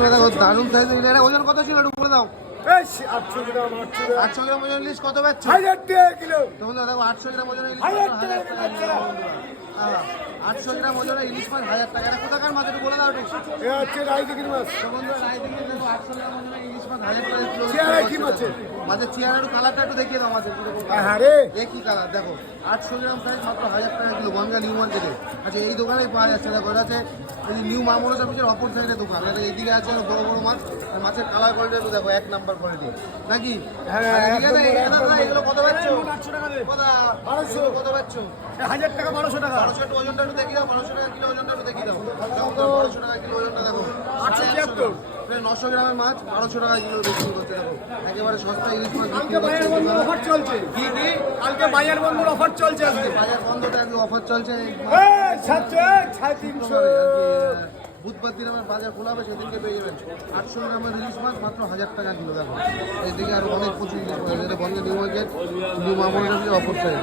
বন্ধুরা দেখো দারুণ সাইজের ইলিশ। ওজন কত ছিল একটু বলে দাও। 800 গ্রাম 800 গ্রাম ওজন ইলিশ কত বেচছো? 1000 টাকা কিলো। তো বন্ধুরা দেখো 800 গ্রাম ওজনের ইলিশ 1000 মাত্র 1000 টাকা কিলো বন্ধুরা। 800 গ্রাম ওজনের ইলিশ মাছ 1000 টাকা। এটা কোথাকার মাছ একটু বলে দাও একটু। এ হচ্ছে রায়দিঘির মাছ। তো বন্ধুরা রায়দিঘিতে দেখো 800 গ্রাম ওজনের ইলিশ মাছ 1000 টাকা কিলো। চেহারা কি মাছের? মাছের চেহারা একটু কালারটা একটু দেখিয়ে দাও মাছের। আরে একই কালার দেখো 800 গ্রাম সাইজ মাত্র 1000 টাকা কিলো গঙ্গা নিউ মার্কেটে। আচ্ছা এই দোকানেই পাওয়া যাচ্ছে দেখো। এটা আছে এই নিউ মা মনসা অফিসের অপর সাইডের দোকান। এটা এইদিকে আছে বড় বড় মাছ আর মাছের কালার কোয়ালিটি একটু দেখো 1 নাম্বার কোয়ালিটি নাকি। হ্যাঁ, আর এদিকে একদম, এখানে একদম। দাদা এগুলো কত পাচ্ছো? 800 টাকা দে। কথা 1200 কত পাচ্ছো? 1000 টাকা 1200 টাকা। 1200 একটু ওজনটা একটু দেখিয়ে দাও। 1200 টাকা কিলো ওজনটা একটু দেখিয়ে দাও। 1200 টাকা কিলো ওজনটা দেখো 873 900 গ্রামের মাছ 1200 টাকা কিলো বিক্রি করছে দেখো। একেবারে সস্তা ইলিশ মাছ বিক্রি কালকে বাজার করছে। বন্ধুর অফার চলছে। কি কি কালকে বাজার বন্ধুর অফার চলছে আজকে। বাজার বন্ধটা একটু অফার চলছে। এই 350 বুধবার দিন আমার বাজার খোলা হবে সেদিনকে পেয়ে যাবেন 800 গ্রামের ইলিশ মাছ মাত্র 1000 টাকা কিলো দেখো। এইদিকে আরো অনেক প্রচুর ইলিশ মাছ। এটা বন্ধ new market new Mamun offer চাই।